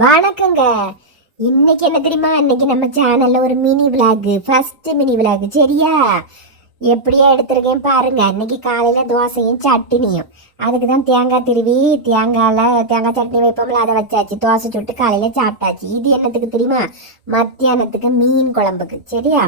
வணக்கங்க. இன்னைக்கு என்ன தெரியுமா? இன்னைக்கு நம்ம சேனல்ல ஒரு mini vlog, first mini vlog. சரியா? எப்படியா எடுத்திருக்கேன் பாருங்க. இன்னைக்கு காலையில தோசையும் சட்னியும். அதுக்கு தான் தேங்காய் திருவி தேங்காய் சட்னி வைப்போம்ல, அதை வச்சாச்சு. தோசை சுட்டு காலையில சாப்பிட்டாச்சு. இது என்னத்துக்கு தெரியுமா? மத்தியானத்துக்கு மீன் குழம்புக்கு. சரியா?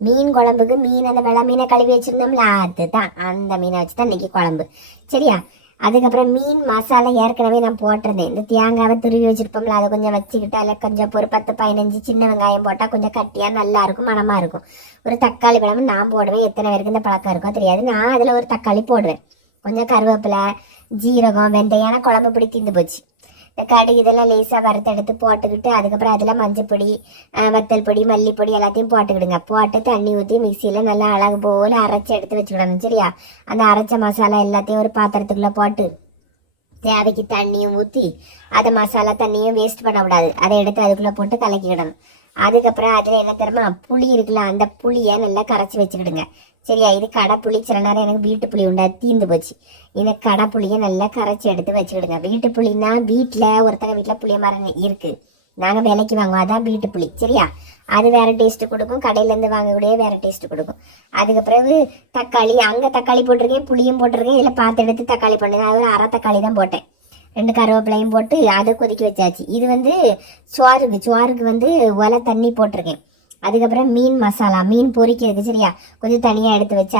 மீன் குழம்புக்கு மீன், அந்த வெள்ளை மீனை கழுவி வச்சிருந்தோம்ல, அதுதான் அந்த மீனை வச்சு தான் இன்னைக்கு குழம்பு. சரியா? அதுக்கப்புறம் மீன் மசாலா ஏற்கனவே நான் போட்டிருந்தேன். இந்த தேங்காவை துருவி வச்சிருப்போம்ல, அதை கொஞ்சம் வச்சுக்கிட்டு அதில் கொஞ்சம் ஒரு 10-15 சின்ன வெங்காயம் போட்டால் கொஞ்சம் கட்டியாக நல்லா இருக்கும், மனமாக இருக்கும். ஒரு தக்காளி பழமும் நான் போடுவேன். எத்தனை பேருக்கு இந்த பழக்கம் இருக்கோ தெரியாது. நான் அதில் ஒரு தக்காளி போடுவேன். கொஞ்சம் கருவேப்பிலை, ஜீரகம், வெந்தயம். குழம்பு பிடி தீர்ந்து போச்சு. இந்த கடுகு இதெல்லாம் லேசாக வறுத்தெடுத்து போட்டுக்கிட்டு அதுக்கப்புறம் அதில் மஞ்சப்பொடி, வத்தல் பொடி, மல்லிப்பொடி எல்லாத்தையும் போட்டுக்கிடுங்க. போட்டு தண்ணி ஊற்றி மிக்சியில் நல்லா அழகு போல் அரைச்சி எடுத்து வச்சுக்கிடணும். சரியா? அந்த அரைச்ச மசாலா எல்லாத்தையும் ஒரு பாத்திரத்துக்குள்ளே போட்டு தேவைக்கு தண்ணியும் ஊற்றி, அதை மசாலா தண்ணியும் வேஸ்ட் பண்ணக்கூடாது. அதை எடுத்து அதுக்குள்ளே போட்டு கலக்கிக்கிடணும். அதுக்கப்புறம் அதில் என்ன தெரியுமா? புளி இருக்குல்ல, அந்த புளியை நல்லா கரைச்சி வச்சுக்கிடுங்க. சரியா? இது கடை புளி. சில நேரம் எனக்கு வீட்டு புளி உண்டா தீர்ந்து போச்சு. இந்த கடை புளியை நல்லா கரைச்சி எடுத்து வச்சுக்கிடுங்க. வீட்டு புளின்னா வீட்டில் ஒருத்தங்க வீட்டில் புளிய மரம் இருக்குது, நாங்கள் விலைக்கு வாங்குவோம், அதான் வீட்டு புளி. சரியா? அது வேறு டேஸ்ட்டு கொடுக்கும், கடையிலேருந்து வாங்கக்கூடிய வேறு டேஸ்ட்டு கொடுக்கும். அதுக்கப்புறம் தக்காளி, அங்கே தக்காளி போட்டிருக்கேன், புளியும் போட்டிருக்கேன். இதில் பார்த்து எடுத்து தக்காளி போட்டேன். அது ஒரு அரை தக்காளி தான் போட்டேன். 2 கருவேப்பிலையும் போட்டு அதை கொதிக்க வச்சாச்சு. இது சோறுக்கு ஒலை தண்ணி போட்டிருக்கேன். அதுக்கப்புறம் மீன் மசாலா, மீன் பொரிக்கிறதுக்கு. சரியா? கொஞ்சம் தனியாக எடுத்து வச்சு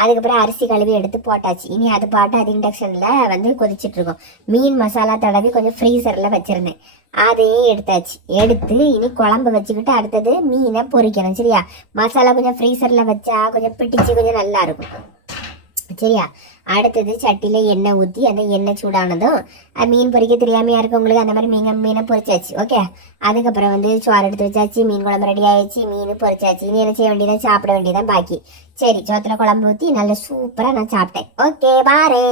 அதுக்கப்புறம் அரிசி கழுவி எடுத்து போட்டாச்சு. இனி அது பாட்டு அது இண்டக்ஷனில் கொதிச்சிட்ருக்கோம். மீன் மசாலா தடவி கொஞ்சம் ஃப்ரீசரில் வச்சுருந்தேன், அதையும் எடுத்தாச்சு. எடுத்து இனி குழம்பு வச்சுக்கிட்டு அடுத்தது மீனை பொரிக்கணும். சரியா? மசாலா கொஞ்சம் ஃப்ரீசரில் வச்சா கொஞ்சம் பிடிச்சி கொஞ்சம் நல்லா இருக்கும். சரியா? அடுத்தது சட்டியில் எண்ணெய் ஊற்றி அந்த எண்ணெய் சூடானதும் மீன் பொரிக்க தெரியாமையா இருக்கவங்களுக்கு அந்த மாதிரி மீனை பொரிச்சாச்சு. ஓகே. அதுக்கப்புறம் சோறு எடுத்து வச்சாச்சு, மீன் குழம்பு ரெடி ஆயிடுச்சு, மீன் பொரிச்சாச்சு. இனி என்ன செய்ய வேண்டியதான்? சாப்பிட வேண்டியதான் பாக்கி. சரி, சோத்துல குழம்பு ஊற்றி நல்ல சூப்பராக நான் சாப்பிட்டேன். ஓகே, பாரே.